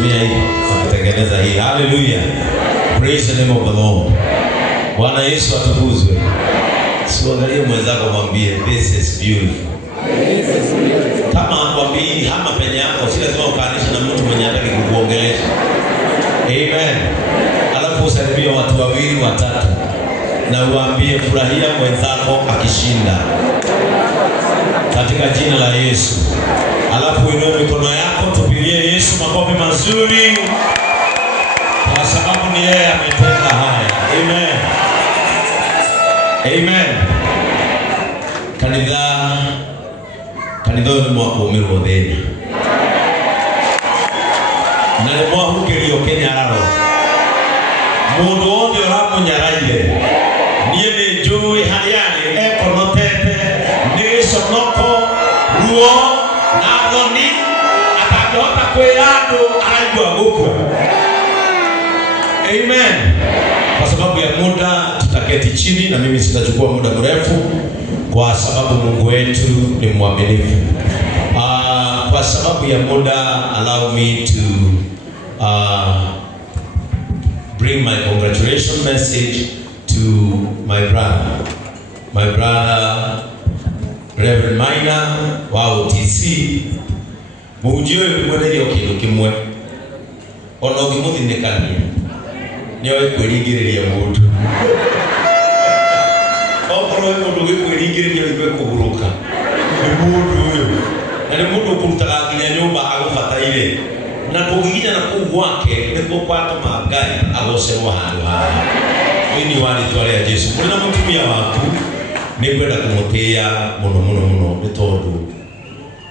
wanatumia hii kutengeneza hii. Hallelujah. Praise the name of the Lord. Bwana Yesu atukuzwe. Siangalie mwenzako mwambie this is beautiful. Kama akwambii hama penye yako si lazima ukaanisha na mtu mwenye hataki kukuongelesha. Amen. Alafu usalimie watu wawili watatu na uambie furahia mwenzako akishinda katika jina la Yesu. Alafu inua mikono yako tupigie Yesu makofi mazuri kwa sababu ni yeye ametenda haya. Amen. Amen. Kanitha ni mwako umirwo thini na ni mwahukirio Kenyararo mundu wothe uramunyaraire nie ni njui hariani ekonotete ni sonoko ruo na thoni atangihota kwira andu araigua gukua. Amen. Kwa sababu ya muda tutaketi chini na mimi sitachukua muda mrefu kwa sababu Mungu wetu ni mwaminifu. Kwa sababu ya muda allow me to bring my congratulations message to my brother Reverend Maina wa OTC. Mujue mwenerio kindu kimwe ona ugimuthinikania niwe kwirigiriria mundu okoro mundu gikwirigiriria iwe kuburuka ni mundu uyu na ni mundu kurutaga nginya nyumba agufataire na kuginya na kuu gwake niko kwatuma Ngai agocerwa handu haha ini wali twale Yesu kuna mutumia waku ni kwenda kumutia muno ni tondu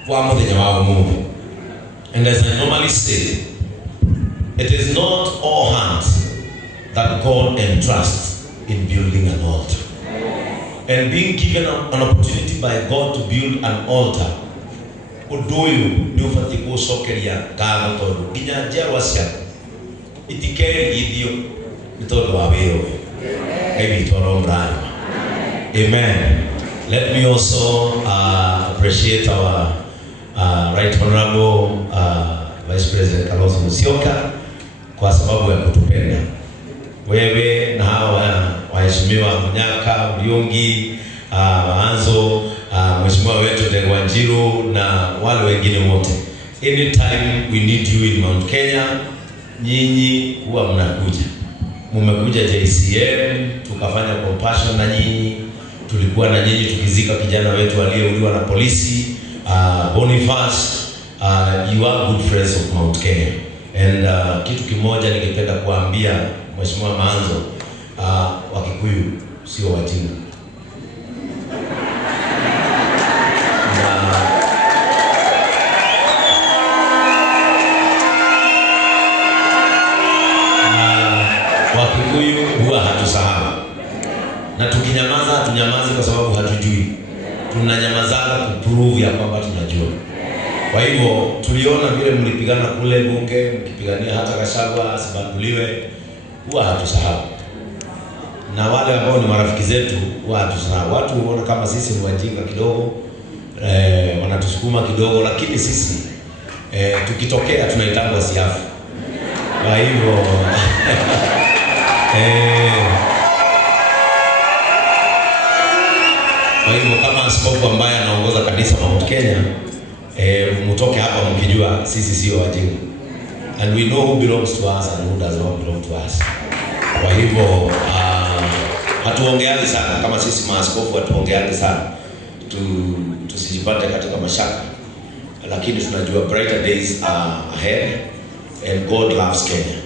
kwa muthenya wa Mungu. And as I normally say, it is not all hands that God entrusts in building an altar. And being given an opportunity by God to build an altar, udoyo ni ufati kucokeria ngatho tondu nginya njiarwa ciaku itikeriithio ni tondu wa wira uyu. Ngai witũ aromũrathima. Amen. Let me also appreciate our Right Honorable Vice President Kalonzo Musyoka kwa sababu ya kutupenda wewe na hawa waheshimiwa Munyaka, Muriungi, Maanzo, mheshimiwa wetu Ndegwa Njiru na wale wengine wote. Anytime we need you in Mount Kenya, nyinyi huwa mnakuja. Mmekuja JCM, tukafanya compassion na nyinyi, tulikuwa na nyinyi tukizika kijana wetu aliyeuliwa na polisi, Boniface. You are good friends of Mount Kenya. And kitu kimoja ningependa kuambia Mheshimiwa Maanzo, Wakikuyu sio wajinga. Wakikuyu huwa hatusahau. Na tukinyamaza tunyamaze kwa sababu hatujui. Tunanyamazaga kuprove ya kwamba tunajua. Kwa hivyo tuliona vile mlipigana kule bunge mkipigania hata Gachagua asibanduliwe, huwa hatusahau. Na wale ambao ni marafiki zetu huwa hatusahau. Watu huona kama sisi ni wajinga kidogo, wanatusukuma kidogo, lakini sisi tukitokea tunaitangwa siafu. Kwa hivyo kwa hivyo kama askofu ambaye anaongoza kanisa Mount Kenya, mtoke hapa mkijua sisi sio wajinga. And we know who belongs to us and who does not belong to us. Kwa hivyo hatuongeani sana kama sisi maaskofu, hatuongeani sana tusijipate katika mashaka, lakini tunajua brighter days are ahead and God loves Kenya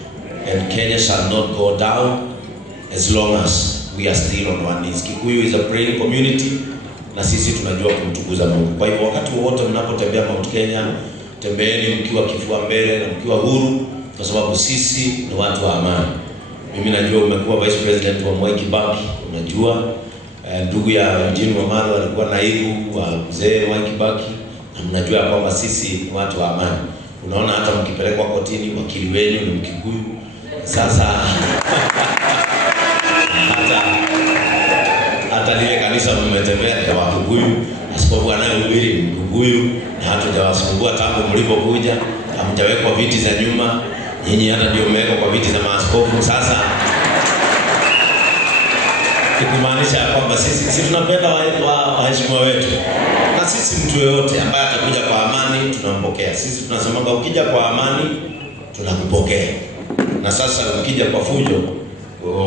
and Kenya shall not go down as long as we are still on one knees. Kikuyu is a praying community na sisi tunajua kumtukuza Mungu. Kwa hivyo wakati wote mnapotembea Mount Kenya, tembeeni mkiwa kifua mbele na mkiwa huru, kwa sababu sisi ni watu wa amani. Mimi najua umekuwa Vice President wa Mwai Kibaki, unajua ndugu ya Eugene Wamalwa alikuwa naibu wa mzee Mwai Kibaki, na mnajua kwamba sisi ni watu wa amani. Unaona hata mkipelekwa kotini wakili wenu ni Mkikuyu. Sasa hata lile kanisa mmetembea kwa Wakikuyu, askofu anayehubiri Mkikuyu, na hatujawasumbua tangu mlipokuja. hamjawekwa viti za nyuma, nyinyi hata ndio mmewekwa kwa viti za maaskofu. Sasa kumaanisha kwamba sisi tunapenda waheshimiwa wetu, na sisi mtu yeyote ambaye atakuja kwa amani tunampokea. Sisi tunasema ukija kwa amani tunakupokea. Na sasa ukija kwa fujo,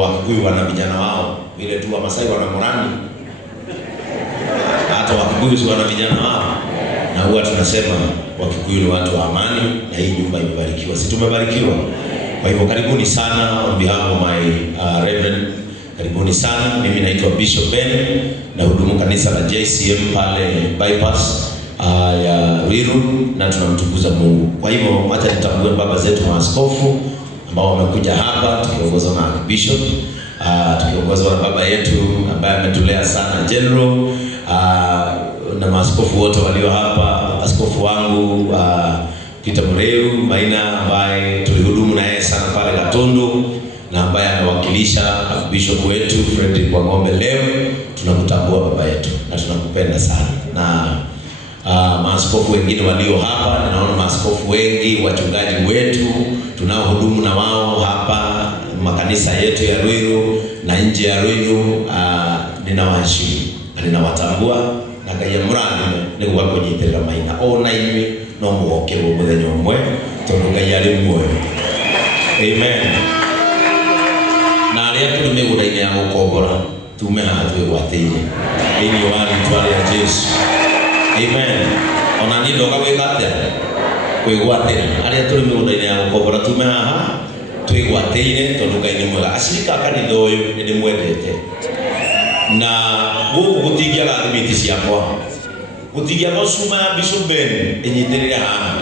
Wakikuyu wana vijana wao vile tu Wamasai wana Morani, hata Wakikuyu wana vijana wao, na huwa tunasema Wakikuyu ni watu wa amani na hii nyumba imebarikiwa. Sisi tumebarikiwa. Kwa hivyo karibuni sana on behalf of my reverend. Karibuni sana. Mimi naitwa Bishop Ben na hudumu kanisa la JCM pale bypass ya Ruiru, na tunamtukuza Mungu. Kwa hivyo acha nitambue baba zetu maaskofu ambao wamekuja hapa tukiongozwa na Bishop, tukiongozwa na baba yetu ambaye ametulea sana General, na maaskofu wote walio hapa, askofu wangu Peter Mureu Maina ambaye tulihudumu na yeye sana pale Gatundu, na ambaye anawakilisha Bishop wetu Frederick Wangombe leo. Tunakutambua baba yetu na tunakupenda sana. Na maaskofu wengine walio hapa, na naona maaskofu wengi, wachungaji wetu tunaohudumu na wao hapa makanisa yetu ya Ruiru na nje ya Ruiru, ninawaheshimu na ninawatambua, na kaya murani ni wako nyitera Maina ona imi no muoke bo muthenya umwe tondu Ngai ari muoyo. Amen. Na aria tuli migura-ini ya gukombora tume haha twigwatĩire thĩinĩ wa rĩĩtwa rĩa Jesu. Amen. Ona niĩ ndoka gwĩka atĩa? Kwĩgwatĩra. Aria tuli migura-ini ya gukombora tume haha twigwatĩire tondũ Ngai nĩ mwega. Acirika a kanitha ũyũ nĩ ndĩmwendete, na gũkũ gũtingĩaga thimiti ciakwa, gũtingĩaga cuma ya Bishop Ben ĩnyitĩrĩre haha,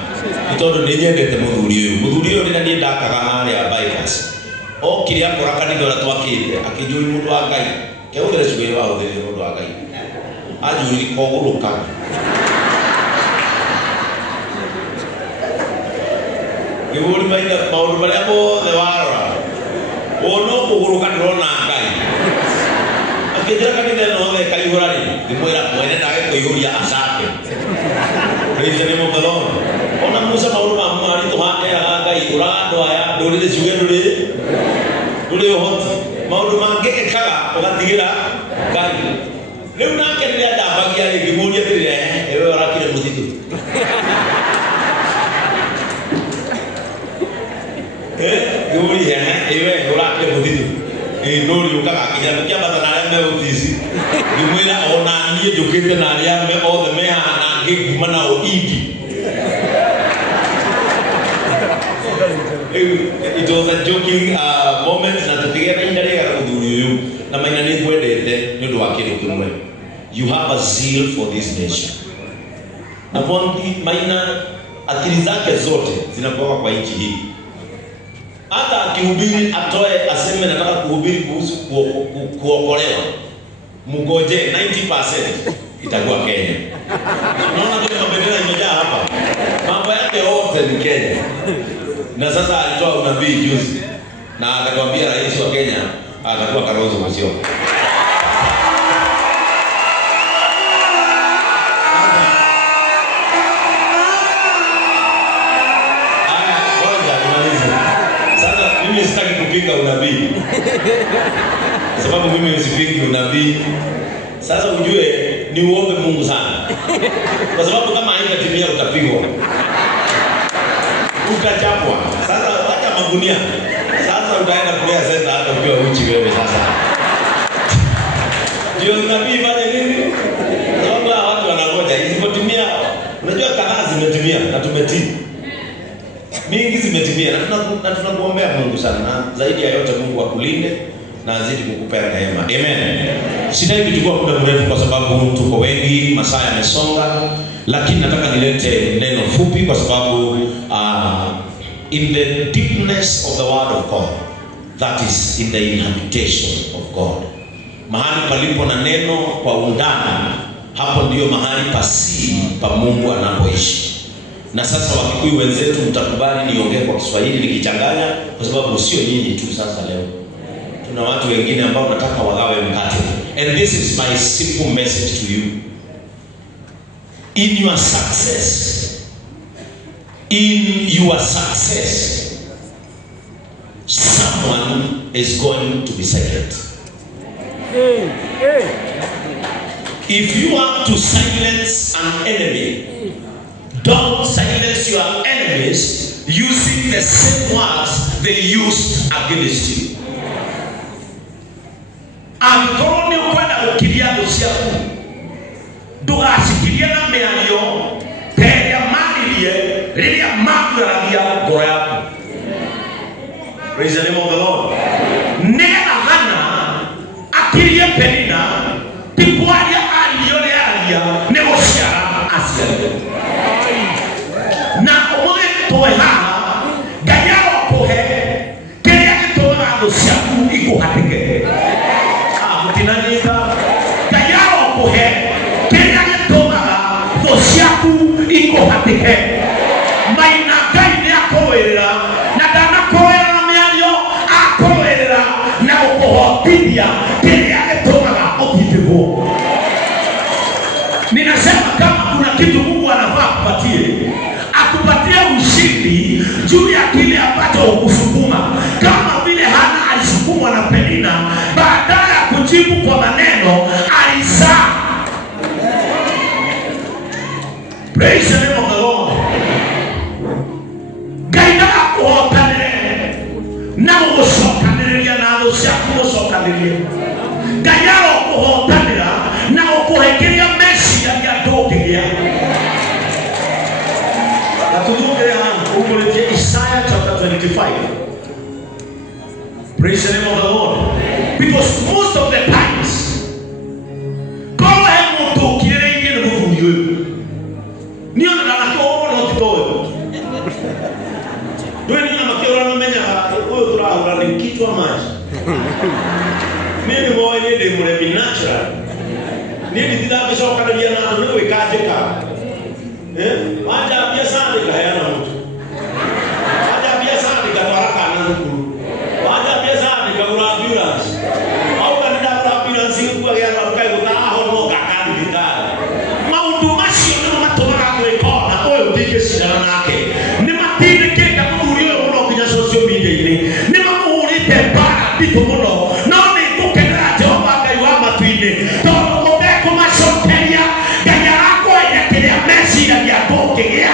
nĩ tondũ nĩ nyendete mũthuri ũyũ. Mũthuri ũyũ rĩrĩa niĩ ndakaga harĩa bypass, okire akora kanitha ũrĩa twakĩte akĩnjũri mũndũ wa Ngai, keũthĩre cuma ĩyo ahũthĩrire mũndũ wa Ngai, anjũri kogũrũka. Gĩbũri Maina maũndũ marĩa mothe warora wona kũgũrũka ndĩrona Ngai. Akĩnjĩra kanitha ĩno yothe kaihũra rĩ, ngĩmwĩra mwene ndage kũihũria acake. Praise the name of the Lord. Ona Musa maũndũ ma maritũha Ngai ũraga andũ aya ndũrĩrĩ ciuge ndũrĩ ũhoti. Maũndũ mangĩ ĩkaga ũgatigĩra Ngai. Rĩu nake rĩrĩa ndambagia rĩ ngĩmũria atĩrĩrĩ, ewe ũrakire mũthitũ? Ngĩmũria ewe ũrakire mũthitũ? Ndũrĩ ũkaga nginya gũkĩambata na arĩa me ũtici. Ngĩmwĩra ona niĩ njũkĩte na arĩa othe me haha na ngĩkuma nao Idi. It was a joking moment, na tukigera inda rĩega mũthuri ũyũ, na Maina nĩ ngwendete nĩ ũndũ wa kĩndũ kĩmwe. You have a zeal for this nation. Na Maina akili zake zote zinakuwa kwa nchi hii. Hata akihubiri atoe aseme nataka kuhubiri kuhusu kuokolewa, mgoje 90% itakuwa Kenya. Unaona vile mabendera imejaa hapa, mambo yake yote ni Kenya. Na sasa alitoa unabii juzi na akakwambia rais wa Kenya atakuwa Kalonzo Musyoka. Mimi sitaki kupinga unabii, sababu mimi usipingi unabii. Sasa ujue ni uombe Mungu sana, kwa sababu kama haitatimia utapigwa, utachapwa. Sasa hata magunia, sasa utaenda kulea sasa hata ukiwa uchi wewe. Sasa ndio unabii fanya nini? Sababu watu wanangoja isipotimia. Unajua kadhaa zimetimia na tumetii, mingi zimetimia, na tunakuombea Mungu sana, na zaidi ya yote Mungu akulinde na azidi kukupea neema. Amen. Sitaki kuchukua muda mrefu kwa sababu tuko wengi, masaa yamesonga, lakini nataka nilete neno fupi kwa sababu in the deepness of the word of God, that is in the inhabitation of God. Mahali palipo na neno kwa undani, hapo ndio mahali pasiri pa Mungu anapoishi. Na sasa Wakikuyu wenzetu mtakubali niongee kwa Kiswahili nikichanganya, kwa sababu sio nyinyi tu. Sasa leo tuna watu wengine ambao nataka wagawe mkate. And this is my simple message to you. In your success, in your success, someone is going to be second. If you have to silence an enemy, don't silence your enemies using the same words they used against you. Angĩkorwo nĩ ũkwenda gũkiria thũ ciaku, ndũgacikirie na mĩario ta ĩrĩa maririe rĩrĩa maguragia ngoro yaku. Praise the name of the Lord. Nĩgetha Hana akirie Penina ti kwaria aririo nĩ aria nĩ gũciara aciarire. Na ũmũthĩ tũĩ haha Ngai arokũhe kĩrĩa gĩtũmaga thũ ciaku ikũhatĩke. Mutinanyita Ngai arokũhe kĩrĩa gĩtũmaga thũ ciaku ikũhatĩke. Maina Ngai nĩakũwĩrĩra na ndanakũwĩra na mĩario, akũwĩrĩra na gũkũhotithia kĩrĩa gĩtũmaga ũtithĩrwo. Ninasema kama kuna kitu Mungu anafaa kupatie, akupatie ushindi juu ya kile ambacho hukusukuma. Kama vile Hana alisukumwa na Penina, baada ya kujibu kwa maneno alizaa. Praise the name of the Lord. Gaina akuhotanire na gũcokanĩrĩria na thũ ciaku gũcokanĩrĩria. Ngai arokũhotanĩra na gũkũhe meciria ndũngĩgĩa. Isaiah chapter 25. Praise the name of the Lord. Because most of the times, God help you to kill again who you. Ni ona na ko ono tito. Ndio ni na makero na menya huyo turahura ni kichwa maji. Mimi moyo ni demo ni natural. Ni ndida bishoka na yana na wewe kaje ka. Waja pia sana ikayana mtu. Waja pia sana ikatwara kana huko. Waja pia sana ikagura ambulance. Au kanida ambulance kwa yana kai gutaha hono kakani ndara. Maundu macio no matũmaga gwĩkona ũyũ ndingĩcindana nake. Nĩ matindĩkĩte mũthuri ũyũ mũno nginya social media-inĩ. Nĩ mamũhũrĩte mbara nditũ mũno. No nĩ ngũkenera Jehova Ngai wa matu-inĩ. Tondũ mũtekũmacokeria Ngai arakwenda kĩrĩa meciragia ndũngĩgĩa.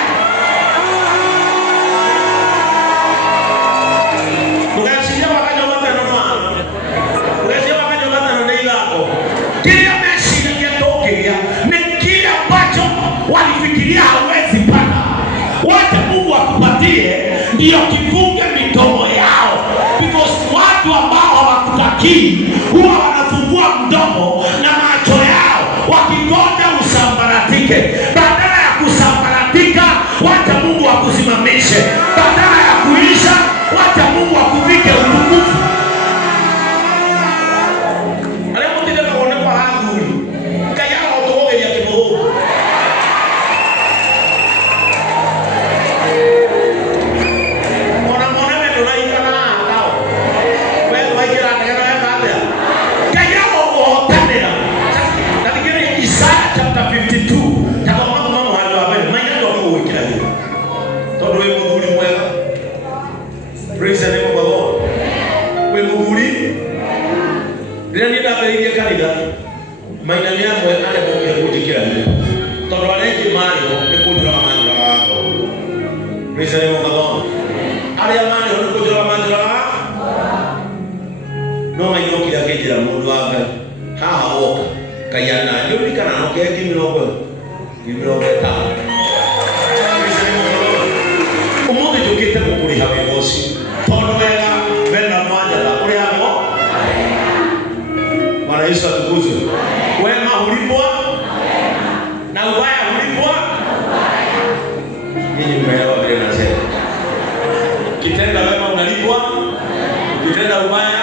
Ndũgecirie wakati matano mano. Ndũgecirie wakati matano nĩ ithako. Kĩrĩa meciragia ndũngĩgĩa nĩ kile ambacho walifikiria hawezi pata. Wacha Mungu akupatie ndio kifunge midomo yao. Because watu ambao hawakutakii huwa wanafungua mdomo na macho yao wakigonja usambaratike. Badala ya kusambaratika, wacha Mungu akusimamishe. Badala ya kuisha, wacha Mungu akuvike utukufu. Alemo tinde kaone kwa hangu. Kaya otoge ya kibogo. Praise the name of the Lord. We muguri. Bila nida baiye kanida. Maina ni amwe ale bo ya kutikira ni. Toro aleje mari ne kudura manjura wako. Praise the name of the Lord. Ale amani ne kudura manjura wako. No mai yoki ya kejira mundu wako. Ha woka. Kayana ndio nikana no ke kimirogo. Kimirogo ta. Praise the name of the Lord. Umoja jokete mukuri hawe bosi. Tono wega wena mwanja la uri hapo. Bwana Yesu atukuzwe. Wema hulipwa na ubaya hulipwa. Yeye mmeelewa vile nasema. Kitenda wema unalipwa, kitenda ubaya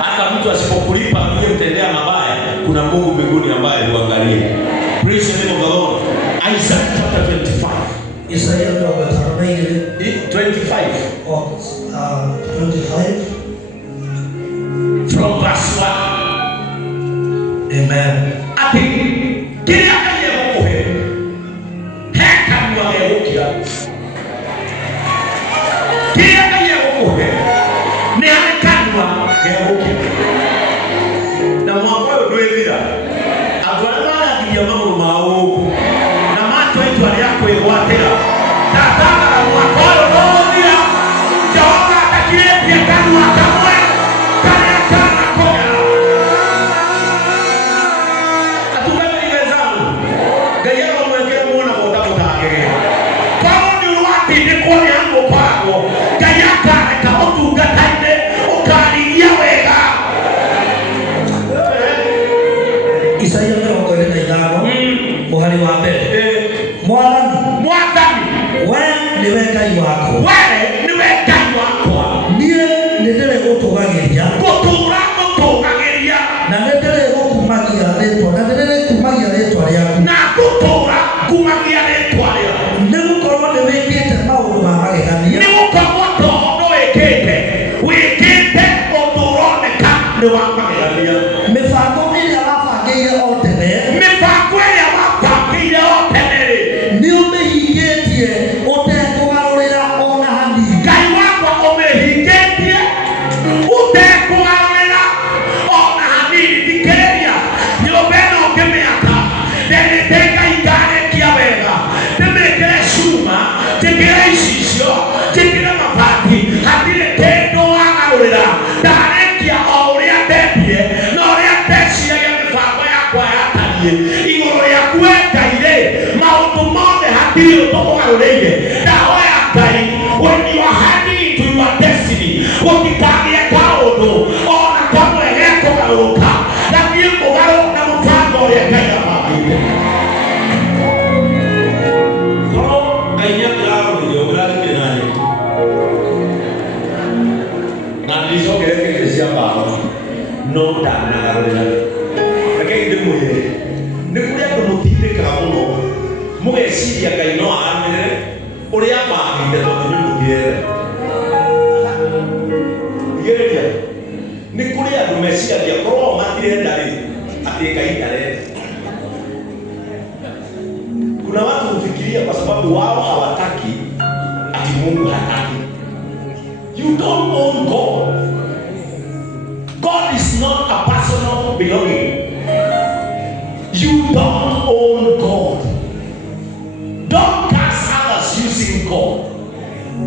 hata mtu asipokulipa yeye mtendea mabaya, kuna Mungu mbinguni ambaye huangalia. Praise the name of the Lord. Isaiah chapter 25. Isaiah chapter 25. 25. From verse 1. Amen. Ati kila aliyeokoka heka ni wameokoka. kuhe ni arekanwa geoke na mwako ndwethira atwana nginya mamuru mao na mato itwa yako igwatira tatanga mwako ndothira Jehova atakiretia kanwa kamwe kana kana koya atugana iwezalo gayero mwekero muona boda boda kwa ni wapi ni kwa yangu kwako gayaka ka utungataine ukarigia wega Isaia 45 muhari wa mbere Mwathani wewe niwe Ngai wako niĩ nĩndĩrĩ gũtũgagĩria na nĩndĩrĩ gũkumagia rĩtwa na nĩndĩrĩ kumagia rĩtwa rĩaku na gũtũũra kumagia rĩtwa rĩaku nĩgũkorwo nĩwĩkĩte maũndũ ma magegania nĩgũkorwo tondũ wĩkĩte ũndũ ũroneka nĩ wa magegania mĩbango ĩrĩa wabangĩire o tene nĩ ũmĩhingĩtie ũtekũgarũrĩra ona hanini Ngai wakwa ũmĩhingĩtie ũtekũgarũrĩra ona hanini thikĩrĩria nyũmba ĩno ngĩmĩaka ndĩrĩte Ngai ngarĩkia wega ndĩmĩkĩre cuma njĩkĩre icicio njĩkĩre mabati hatirĩ kĩndũ wagarũrĩra ndarĩkia o ũrĩa ndendire na ũrĩa ndeciragia mĩbango yakwa yatariĩ igũrũ rĩaku Ngai maũndũ mothe hatirĩ ũtũgarũrĩire ndahoya Ngai when you are heading to your destiny gũtikagĩe kaũndũ ona kamwe gekũgarũrũka gathiĩ mũgarũ na mũbango ũrĩa Ngai abangĩte korwo Ngai nĩatũgarũrĩire ũgĩrathiĩ nayo na nĩcokere kĩrĩte cia mbaũ no ndanagarũrĩra rekei ndĩmwĩre nĩ kũrĩ andũ mũtindĩkaga mũno mũgeciria Ngai no ahanĩrĩre ũrĩa abangĩte tondũ nĩmũthiere igĩrĩria nĩ kũrĩ andũ meciragia korwo matirenda rĩ atĩ Ngai ndarenda kuna watu hufikiria kwa sababu wao hawataki ati Mungu hataki you don't own God. God is not a personal belonging. You don't own God. Don't curse others using God.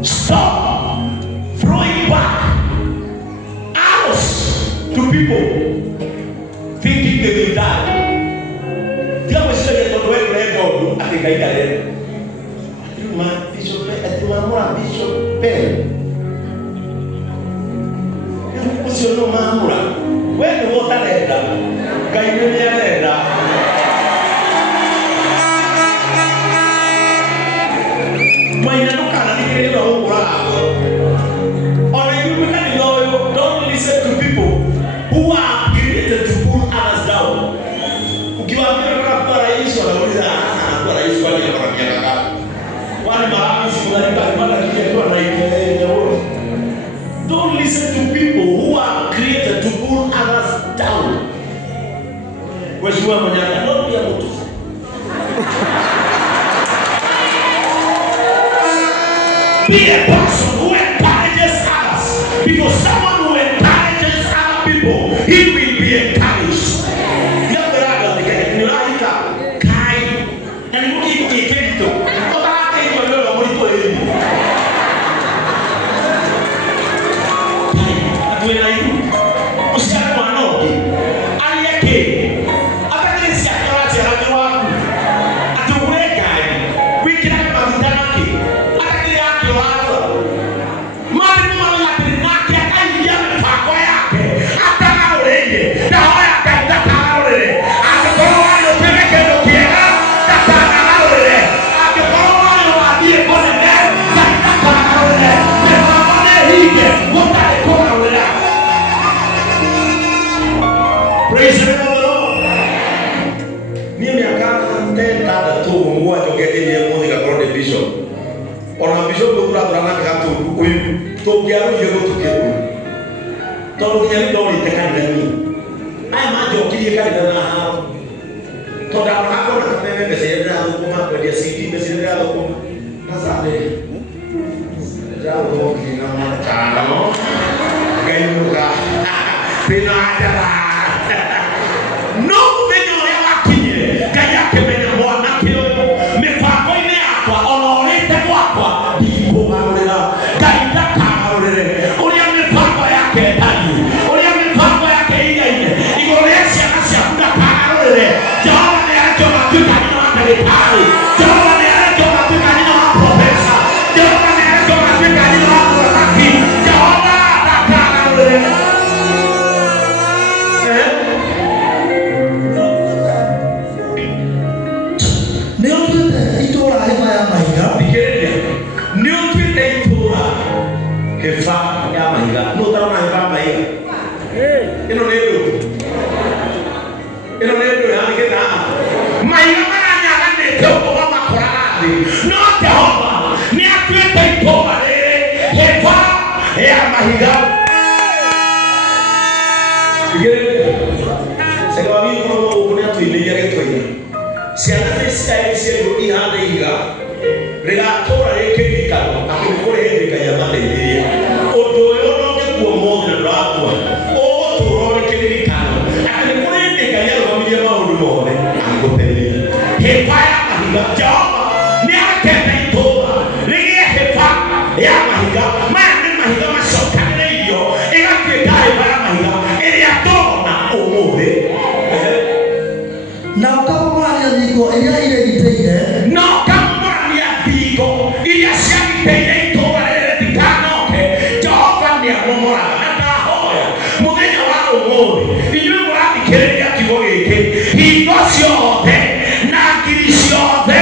Stop throwing back arrows to people thinking they will die. Dia mesti ada tuan rekod ati Ngai ndarenda. Cuma bishop pen. Ucio no mamura. Wewe ndio utarenda. Ngai nĩ arenda. Don't listen to people who are created to pull others down. Ukiwaambia kwa rais wanauliza kwa rais wale wanaambia kaka. Wale maafisa wanalipata kitu anaitelea wote. Don't listen to people who are created to pull others down. Wajua mwenyewe ndio pia mtu. Be a person who encourages others, because someone who encourages other people, he will be encouraged. Praise the name of the Lord. Mimi akana tenda tu mwa jogete ni mmoja kwa bishop. Ona bishop kwa turana katu huyu tokiaru yego tukeku. Todo kinyani ndo litekana ni. Ai majo kiye kali na hao. Toda hapo na kapewe pesa ya kuma kwa dia CD pesa ya kuma. Nasale. Jao kina mwana hefa ya mahiga no tarona hefa mahiga ino nendo ya ngeta mahiga maranya agane toko mama korani no Jehova ni atwete itoba hefa ya mahiga sega mimi kuna tuilia getwe siana sio ihande higa regatora rekirikano akikore hendika ya mateithia odoyo no ngekuo mothe ratwa o turore kirikano akikore hendika ya rwamiria maundu mothe angoteithia hepa ya mahiga Jehova ni akenda itoba rigie hepa ya mahiga mani mahiga macokanĩrĩirio ĩgatuĩka hepa ya mahiga ĩrĩa tũrona ũmũthĩ na ũkamũmania thingo ĩrĩa irĩgitĩire no iria ciagiteire itũra rĩrĩ rĩtikanoke Jehova nĩamomoraga na ndahoya mũthenya wa ũmũthĩ inyuĩ mũrathikĩrĩria kiugo gĩkĩ hingo ciothe na ngiri ciothe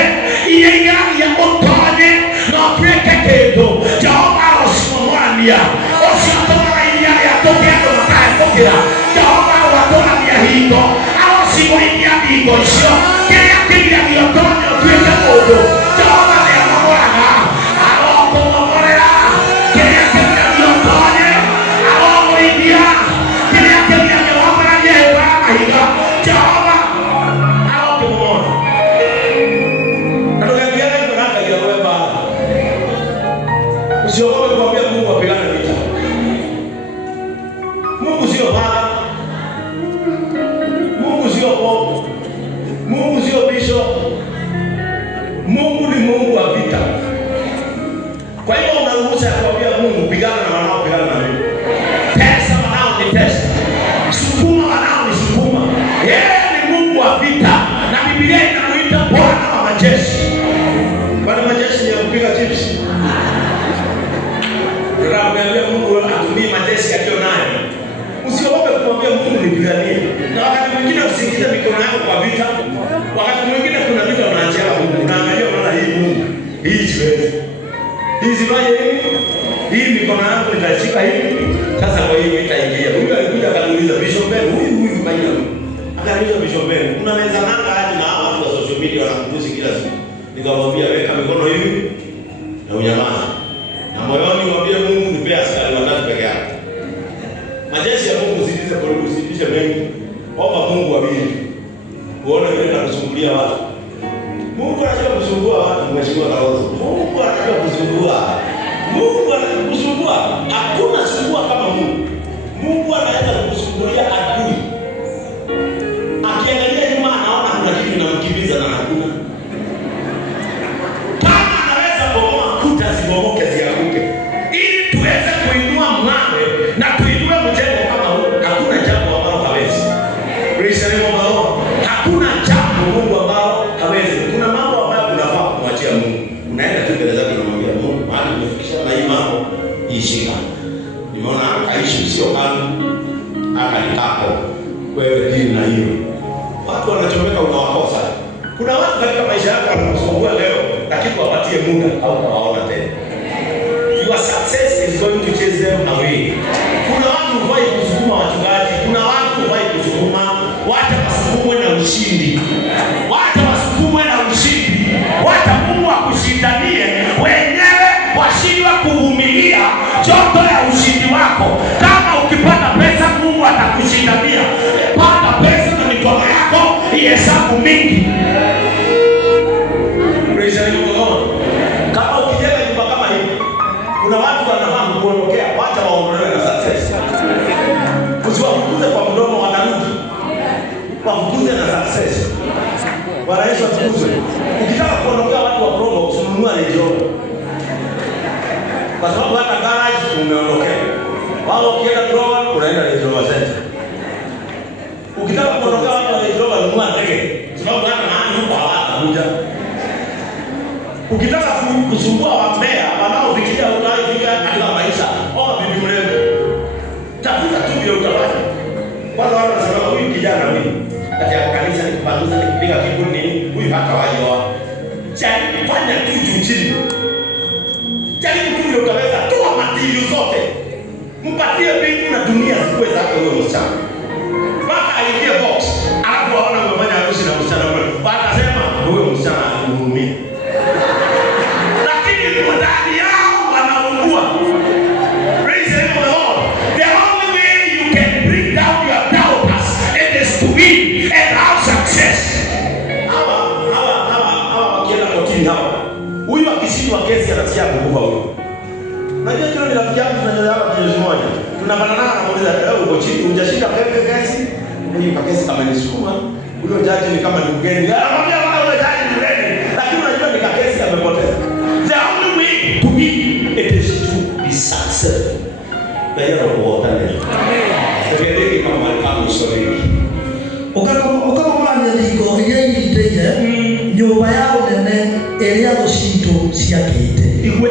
iria igeragia ũtonye na ũtuĩke kĩndũ Jehova arocimomorania ũcio atũmaga iria rĩa tũke andũ makahĩtũkĩra Jehova agatũrania hingo arocigũithia hingo icio kĩrĩa kĩgiragia ũtonye ũtuĩke mũndũ Jehova Mungu ni Mungu wa vita. Kwa hiyo unaruhusa kuambia Mungu pigana na wanaopigana na mimi. Pesa wanaonitesa. Sukuma wanaonisukuma. Yeye ni Mungu wa vita na Biblia inamuita Bwana wa majeshi. Bwana majeshi ni kupiga chips. Tunaambia Mungu atumie majeshi yaliyo nayo. Usiogope kumwambia Mungu nipiganie. Na wakati mwingine usiingize mikono yako kwa vita. Wakati mwingine kuna vita unaachia Mungu. Unaangalia unaona hii Mungu. Hii siwezi. Hii sifanye hivi. Hii mikono yangu itashika hivi. Sasa kwa hiyo itaingia. Huyu alikuja akaniuliza Bishop Ben, huyu kaja. Akaniuliza Bishop Ben, unaweza nanga aje na watu wa social media wanakutusi kila siku. Nikamwambia weka mikono hivi na unyamaze. Na moyoni mwambie Mungu nipe askari watatu peke yake. Majeshi ya Mungu zilize kwa kusitisha mengi. Omba Mungu wabili. Uone vile anakusumbua watu. Mungu anataka kusumbua watu, mheshimiwa Kaozo. Mungu anataka kusumbua. Mungu anataka kusumbua. Hakuna sumbua kama Mungu. Mungu anaweza kukusumbulia adui. Akiangalia nyuma anaona kuna kitu kinamkimbiza na hakuna. Kama anaweza bomoa kuta zibomoke zianguke. Ili tuweze kuinua mawe na kuinua mjengo kama huu, hakuna jambo ambalo hawezi. Praise the name of the Lord. Hakuna jambo Mungu ambalo hawezi. Kuna mambo ambayo unafaa kumwachia Mungu. Unaenda tu mbele zake unamwambia Mungu, mahali umefikisha na hii mambo ishika. Nimeona aishi sio kama akalikako. Wewe dini na hiyo. Watu wanachomeka unawakosa. Kuna watu katika maisha yako wanakusumbua leo, lakini wapatie muda au kawaona tena. Your success is going to chase them away. Kuna watu hufai kusukuma wachungaji, kuna watu hufai kusukuma, wacha wasukumwe na ushindi. Wacha wasukumwe na ushindi. Wacha Mungu akushindanie, wenyewe washindwa kuvumilia joto ya ushindi wako. Kama ukipata pesa Mungu atakushindania. Pata pesa na mikono yako ihesabu mingi. Praise the Lord. Kama ukijenga nyumba kama hii, kuna watu wanafahamu kuondokea, wacha waondolewe na success. Usiwafukuze kwa mdomo wanarudi. Wafukuze na success. Bwana Yesu atukuzwe. Ukitaka kuondokea watu wa promo, usinunue redio. Kwa sababu hata garage umeondokea. Wao ukienda Global unaenda redio center. Ukitaka kuondokea watu wa redio ununua ndege. Sababu hata mahali huko hawatakuja. Ukitaka kusumbua wambea wanaofikiria unaifika katika maisha, bibi mrembo. Tafuta tu vile utafanya. Kwanza watu wanasema huyu kijana huyu katika kanisa ni kupanguza ni kupiga kibuni, huyu hata wajoa. Fanya tu juu chini. Jaribu tu vile utaweza, toa materials zote. Mpatie mbingu na dunia zikuwe zake huyo msichana. Mpaka aingie box, alafu aone umefanya harusi na msichana wewe. Atasema huyo msichana anahurumia. Lakini ndani yao wanaungua. Praise the name of the Lord. The only way you can bring down your doubters is to win and have success. Hawa wakienda kotini hawa. Huyu akishindwa kesi anasikia kukufa huyo. Najua kile ni rafiki yangu tunanyelewa kinyezi moja. Tunabanana na muuliza leo uko chini hujashika pepe kesi. Hiyo kesi kama ni sukuma, huyo jaji ni kama ni mgeni. Anamwambia wala yule jaji ni mgeni. Lakini unajua ni kesi amepoteza. The only way to win it is to be successful. Na hiyo ndio kuotana. Amen. Kama kama story. Ukamwambia niko yeye iteje nyumba yao nene eria gocito ciakite. Igwe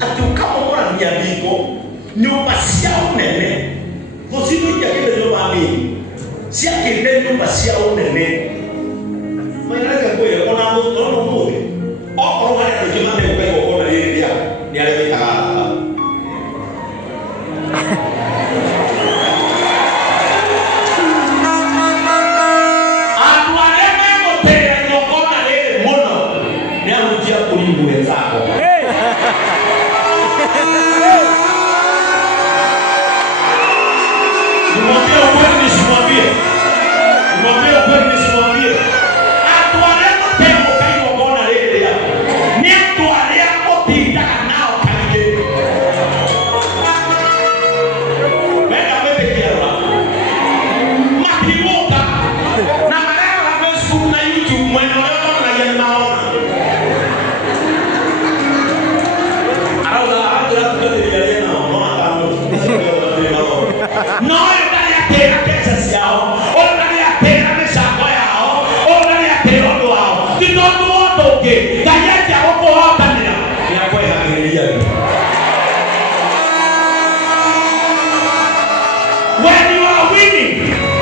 ati ukamwona ni andiko nyumba ciao nene gocito ciakite nyumba nini ciakite nyumba ciao nene maana kwa ona ndo muthi okoro wale ndikimate kwa ona ile dia ni aleweka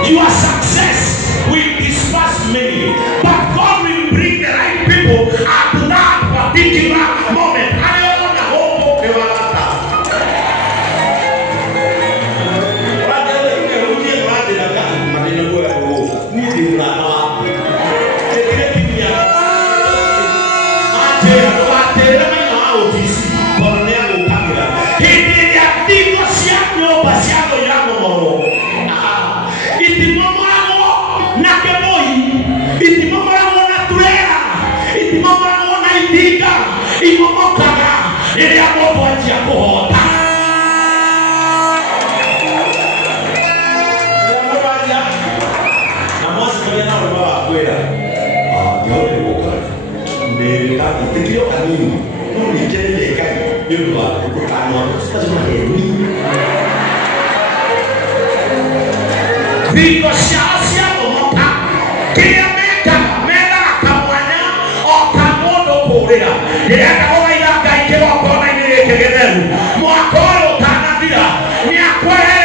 Your success will disperse many, but God will bring the right people at that particular moment. I don't know how to ele amou a tia porra. Na moça também não levava a poeira. Eu levou o cara. Ele tem que ir ao caminho. Não me quer ele cai. Eu vou lá, eu vou lá, você faz uma reunião. Fico chacia moka. Quem ameka, mera kawana, o kamono poreira. Ele acabou aí da cai que eu agora ele querendo. Moakoro tanavira. Me akwere.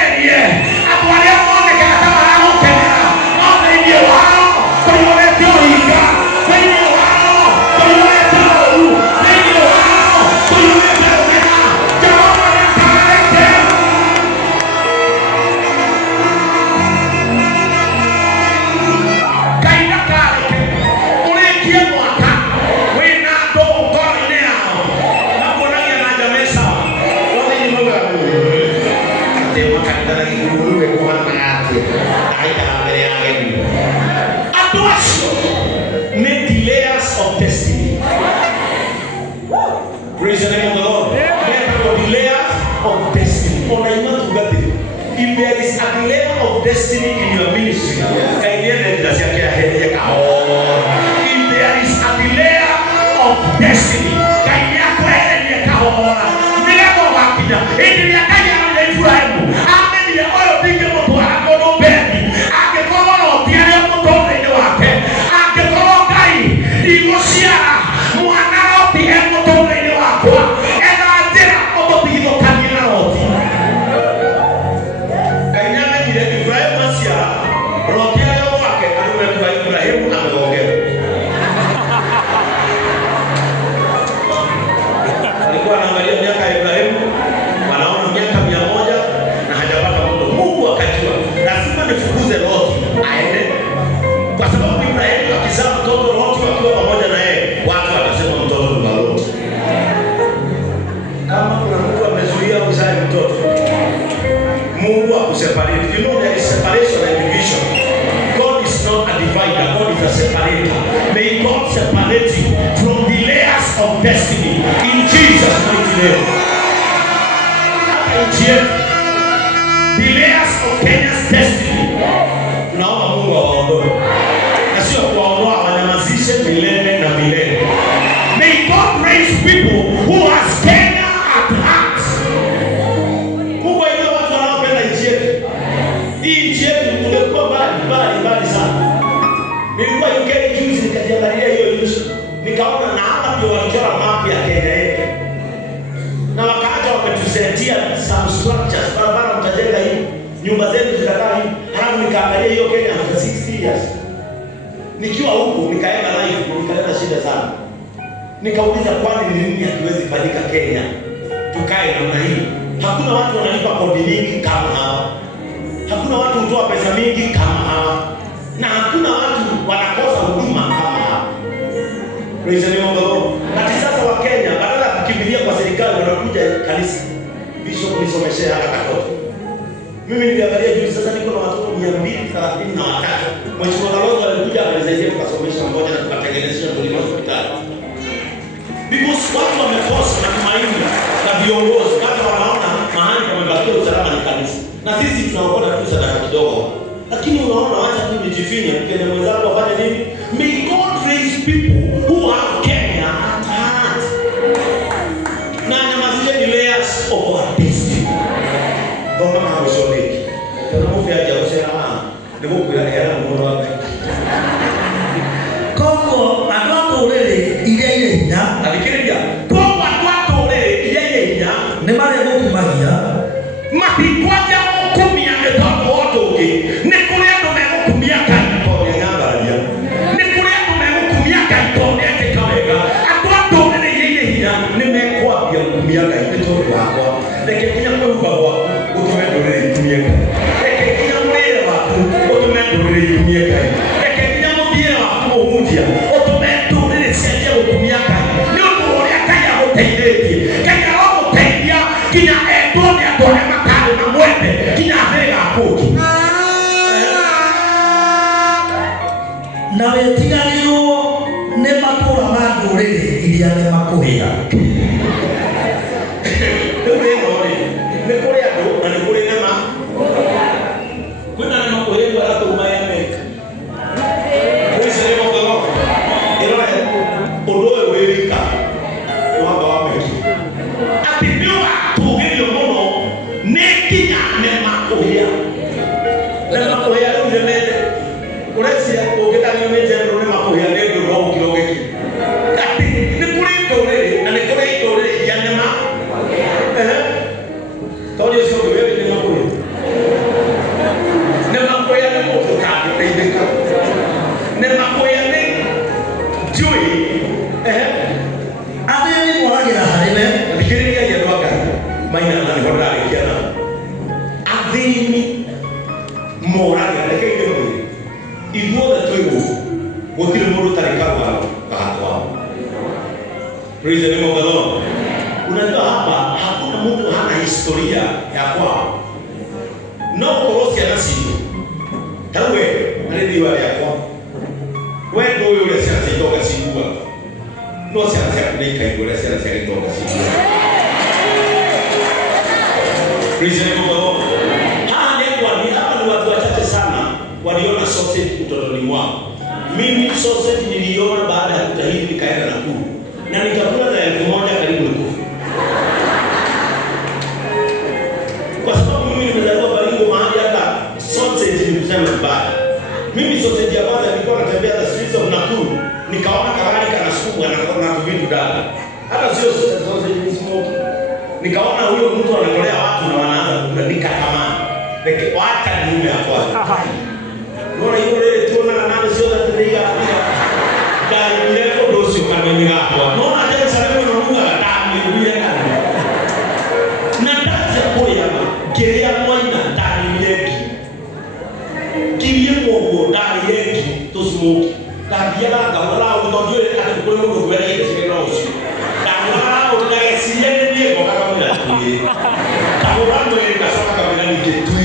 Agora eu vou me quedar lá no queira. Não tem meu ao. Como é que eu liga? Vem meu ao. Como é que eu? Vem meu ao. Como é que eu venha? Já vou me cair. Caída cara. Por aqui é moca. We not go going now. Na bonanha na jamesa. Onde ele não vai. Tem uma cantada aqui no mundo é com a mate. Aí tá na beira. Atuação. Many layers of destiny. Praise the name of the Lord. Many layers of destiny. If there is a layer of destiny in your ministry, if there is a layer of destiny, Mungu akuseparate. You know there is separation and division. God is not a divider, God is a separator. May God separate you from the layers of destiny in Jesus' mighty name. The layers of Kenya's destiny. Tunaomba Mungu awaondoe. Na sio kuwaondoa, wanyamazishe milele na milele. May God raise people who has Kenya at heart. Mungu aiwe watu wanaopenda nchi yetu. Hii nchi yetu tumekuwa mbali sana. Nilikuwa UK juzi nikajiangalia hiyo nchi. Nikaona na hapa ndio walichora map ya Kenya yetu. Na wakaja wametusetia some structures. Barabara mtajenga hii. Nyumba zetu zitakaa hii. Halafu nikaangalia hiyo Kenya for 60 years. Nikiwa huko nikaenda live, nikaleta shida sana. Nikauliza kwani ni nini hatuwezi fanyika Kenya? Tukae namna hii. Hakuna watu wanalipa kodi nyingi kama hawa. Hakuna watu hutoa pesa mingi kama hawa. Na hakuna watu wanakosa huduma kama hawa. Praise the Lord. Hata sasa wa Kenya badala ya kukimbilia kwa serikali wanakuja kanisa. Bishop nisomeshe hata katoto. Mimi niliangalia juu sasa niko na watoto 233. Mheshimiwa Kalonzo alikuja akanisaidia tukasomesha mmoja na tukatengenezea Mlima Hospitali. Because watu wamekosa matumaini na viongozi hata wanaona mahali pamebakia usalama ni kanisa. Na sisi tunaona tu sadaka kidogo. Lakini unaona acha tu nijifinya kile mwenzangu afanye nini? May God raise people who have Kenya at heart. Na nyamazile the layers of our destiny. Bwana mawasoleki. Kana mufia aje kusema ndivyo kuelekea mmono wake. Koko adoto urere ile nya Alikiria. Kwa watu ile ne mare gukumagia mapikwaja kumia ndoto wote ni kule ndo mekumia kanto ya ngabaria ni kule ndo mekumia kanto ete kawega adoto ile ni mekwa pia kumia kanto wako lekinya kwa baba utumendore kumia lekinya mwele wako utumendore kumia lekinya mubie wako umutia utumendore sije kumia ni ndo ya kaya hoteleti kaya hotelia kina edoni atone makali na mwende kina vega koti na wetiganirwo ne matura ma ndurire iria ne makuhia ni kule ando na ni kule nema kuna nema kule ndo hata umaya meka kwesi leo kwa ilo odoe wewika wamba wameki atibiwa tugilio mono nekinya nema kuhia nema kuhia ndio mede uresi ogetanyo meje ndo nema kuhia ndio roho kilogeki ati ni kule ndo na ni kule ndo ya nema Tony sio wewe ni mambo. Ne mambo ya moto kati baby ka. Ne mambo ya ne joy. ave ni mwagira harime Alikiria ya doka. Maina na hodari kiana. Ave ni moraga na kile ndio. Ido da toigo. Wotile moro tarikawa kwa. Praise the name of the Lord. Unajua hapa hakuna mtu hana historia ya kwao. No korosia na sisi. Tawe ndio ya kwao. Wewe ndio yule sasa ndio sikuwa. No sasa kunika yule sasa ndio sikuwa. Praise the name of the Lord. Hapa ni watu wachache sana waliona sausage utotoni mwao. Mimi sausage niliona baada ya kutahiri nikaenda Nakuru. Na nikakula za 1000 karibu nikufa. Kwa sababu mimi nimezaliwa Baringo mahali hata sausage ni kusema vibaya. Mimi sausage ya kwanza nilikuwa natembea the streets of Nakuru, nikaona karani kanasukumwa na vitu ndani. Hata sio sausage ni smoke. Nikaona huyo mtu anatolea watu na wanaanza kuandika tamani. Peke wacha niume hapo. Unaona hiyo ile tuona na nani sio za tendea. Gari ile dosi ukamenya hapo. Unaona tena salamu na Mungu atani uye kana. Na ndaje koya kiria mwana ndani yeki. Kiria mogo ndani yeki to smoke. Kabiala ngawala utonjwe atakule mogo kweli kile na usi. Ngawala unagesiye ndiye kwa kama mwana tuye. Kabla mwe kasoma kabla ni kitu.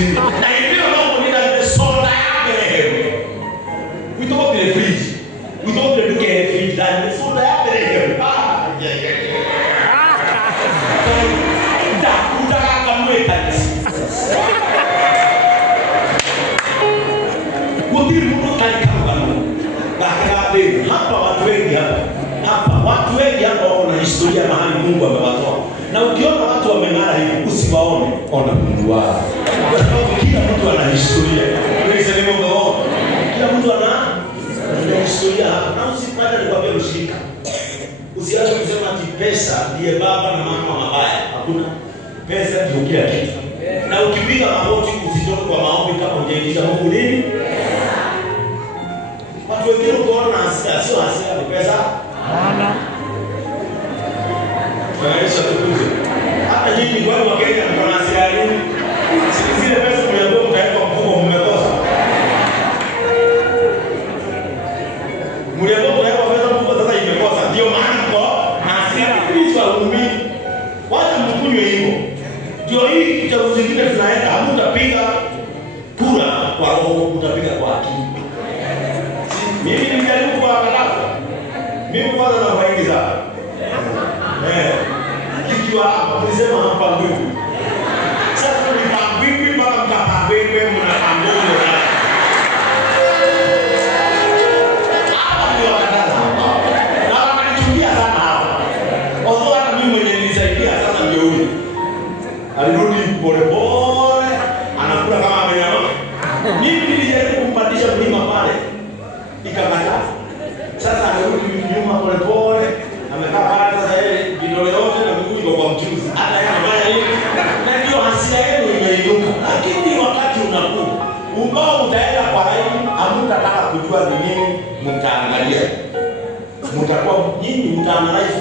usiwaone, ona Mungu wao. Kwa sababu kila mtu ana historia. Praise the name of the Lord. Kila mtu ana historia hapa. Na usipata nikwambia ushirika. Usiache kusema ati pesa ndiye baba na mama mabaya. Hakuna. Pesa ndio kila kitu. Na ukipiga magoti usitoke kwa maombi kama hujaingiza Mungu nini? Watu wengine ukiona na hasira, sio hasira, ni pesa. Hapana. Maisha tukuze. Hata nyinyi kwa watu wa Kenya mko na hasira nini? Zile pesa mliambiwa mtaweka mfuko mmekosa. Mliambiwa mtaweka pesa mfuko sasa imekosa. Ndio maana mko na hasira hizo waumini. Wacha mkunywe hivyo. Ndio hii chaguzi zingine tunaenda hamtapiga kura kwa roho, mtapiga kwa akili. Mimi nilijaribu kwa kadhaa. Mimi kwanza na faidi sana. Kikiwa hapa mlisema hapa vipi? Sasa ni vipi mpaka mtapangwe mnapangwa sana. Hapa ndio kadhaa hapa. Na wananichukia sana hapa. Although hata mimi mwenye nilisaidia sasa ndio huyu. Alirudi pole pole, anakula kama amenyama. Mimi nilijaribu kumpandisha mlima pale. Ikakataa. Sasa anarudi nyuma pole pole, amekaa pale sasa yeye vidole yote na miguu iko kwa mchuzi. Hata yeye anafanya hivi. Na ndio hasira yenu imeinuka. Lakini wakati unakuja, ubao utaenda kwa laini, hamtataka kujua ni nini mtaangalia. Mtakuwa nyinyi mtaanalize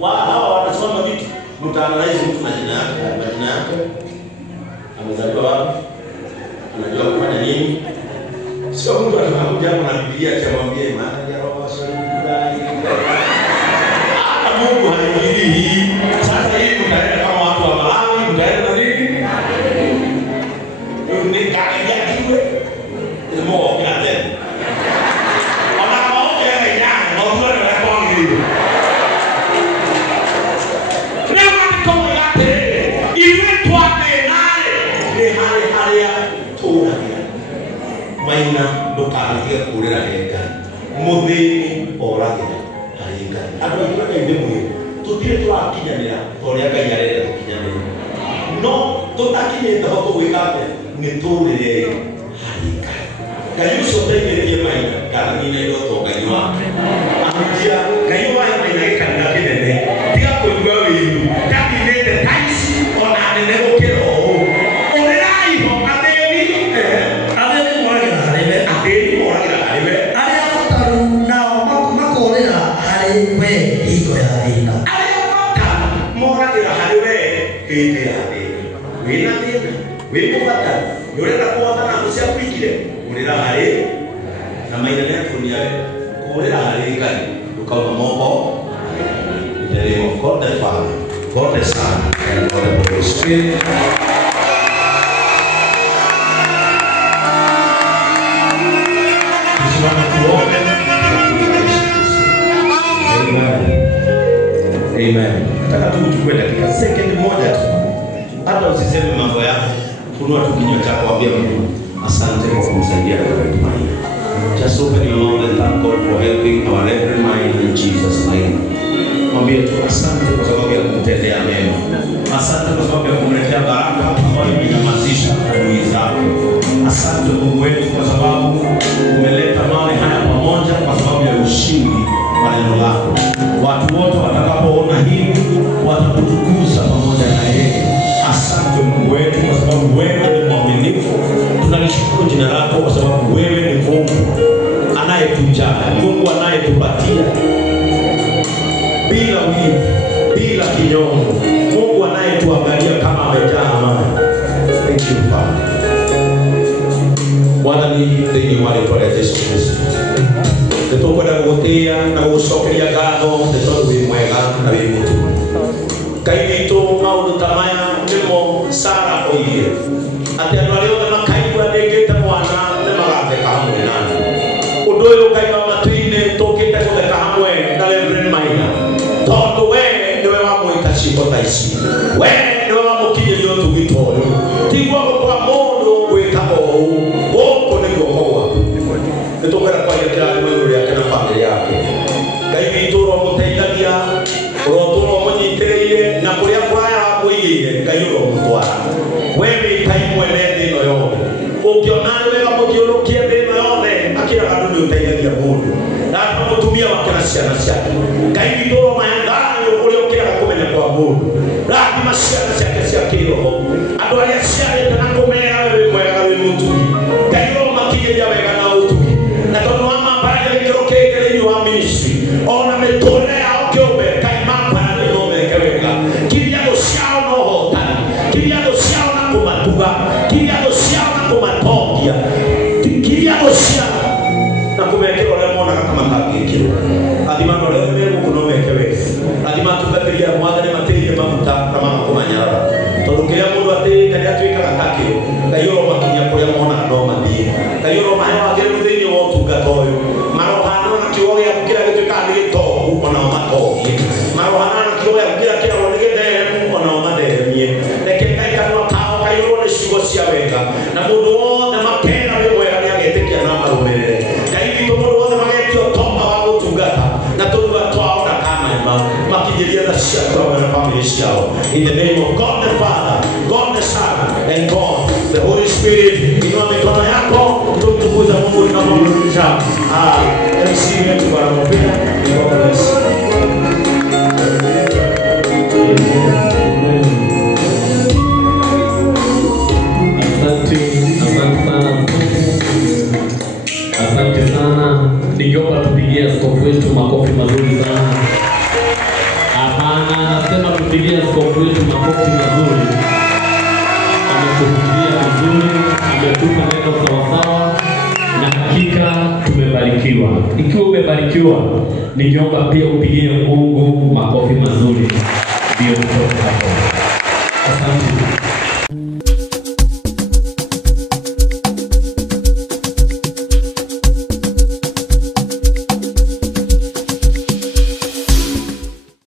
kwa hawa wanasimama vitu. Mtaanalize mtu majina yake, amezaliwa wapi, anajua kufanya nini. Sio mtu atakuja hapo na Biblia akamwambia maana ya roho washauri. Mungu haingilii. Sasa hii mtaenda kama watu wa Malawi, mtaenda nini? Ni kaangalia kiwe. Ni moyo gani? Wanaoongea na nyanya, na watu wanakuwa hivi. Maina ndukarugie kurira henga muthini oragira haringa andu aitwa inde mwe tutire turakinyanira toria Ngai arenda tukinyanira no tutakinyite ho tugwikate ni turire haringa Ngai ucio teithĩrĩrie Maina kana nyina ndo Ngai wa ahunjia Ngai wa Maina gĩkanitha kĩnene tiga kũigua wĩiru ndathithĩte taici ona nene gũkĩra ũũ ũrĩrai ho Wipopata, yule nakuona na kusiapikile, ulira hali na Maina yetu ni yale, ulira hali gani? Ukawa Mungu, in the name of God the Father, God the Son, and God the Holy Spirit. Amen. Nataka tu tuchukue dakika second moja tu. Hata usiseme mambo yako. Funua tu kinywa chako waambie Mungu, asante kwa kumsaidia Reverend Maina. Just open your mouth and thank God for helping our Reverend Maina in Jesus' name. Mwambie tu asante kwa sababu ya kumtendea mema. Asante kwa sababu ya kumletea baraka ambayo imenyamazisha adui zako. Asante Mungu wetu kwa sababu umeleta mawe haya pamoja kwa sababu ya ushindi wa neno lako. Watu wote watakapoona hivi watakutukuza pamoja na yeye. Asante Mungu wetu kwa sababu wewe ni mwaminifu. Tunalishukuru jina lako kwa sababu wewe ni Mungu anayetujali, Mungu anayetupatia bila wivu, bila kinyongo, Mungu anayetuangalia kama amejaa amani. Thank you Father. Bwana ni ndiye wale kwa Yesu Kristo. Tutokwenda kugotea na kusokeria ngatho ndeto wi mwega na wi mutu. Ngai witũ maũndũ ta maya nĩmo Sara oigire atĩ andũ arĩa othe makaigua ndĩngĩte mwana nĩmagatheka hamwe nani. Ũndũ ũyũ Ngai wa matu-inĩ tũkĩte gũtheka hamwe na Reverend Maina tondũ we nĩwe wamwĩka ciĩko ta ici, we nĩwe wamũkinyĩria ũtugĩ ta ũyũ. Tigua gũkwa mũndũ gwĩka ũũ, gũkũ nĩ guoko gwaku. Nĩtũkwenda kwaria kĩrathimo igũrũ rĩake na bamĩrĩ yake. Ngai witũ ũromũteithagia, ũrotũra ũmũnyitĩrĩire na kũrĩa kũraya wamũigĩire Ngai ũromũtwara. ciana ciake Ngai witũ maendana ũrĩa ũkĩraga kũmenya kwa mũndũ rathima ciana ciake cia kĩroho andũ arĩa ciarĩte na kũmera wĩ mwega wĩ mũtugi Ngai makinyĩria wega na ũtugi na tondũ wa mambaragia gĩkĩro kĩngĩ wa ministry ona mĩtũrĩre yao kĩũmbe Ngai mambaragia no meke wega kiria thũ ciao no hotani kiria thũ ciao na kũmatuga kiria thũ ciao na kũmatongia kiria thũ ciao na kumekero le mona kama makagikiro adima no le mego kuno mekewe adima tukateria mwathani materie mafuta na mama kumanyara torukia mundu ate kali atwika kakakio kayoro makinya kuria mona no mathie kayoro mayo agere muthini wo tungatoyo marohana na kiwoge ya kukira gitwika agitoku ona matoki marohana na kiwoge ya kukira kira woni gedemu ona maderemie leke kai kanwa kao kayoro ne shigo cia wega na mundu wothe makena we mwega ni agetekia na marumerere in the name of God the Father, God the Son, and God the Holy Spirit. Inua mikono yako tumtukuza Mungu tunapomrudisha MC wetu kwa mpira. God bless. Asante sana. Ningeomba tupigie askofu wetu makofi mazuri sana. Hapana, nasema tupigie askofu wetu makofi mazuri. Ametuhubiria vizuri, ametupa neno sawasawa, na hakika tumebarikiwa. Ikiwa umebarikiwa, ningeomba pia upigie Mungu makofi mazuri. Ndio kutoka hapo. Asante.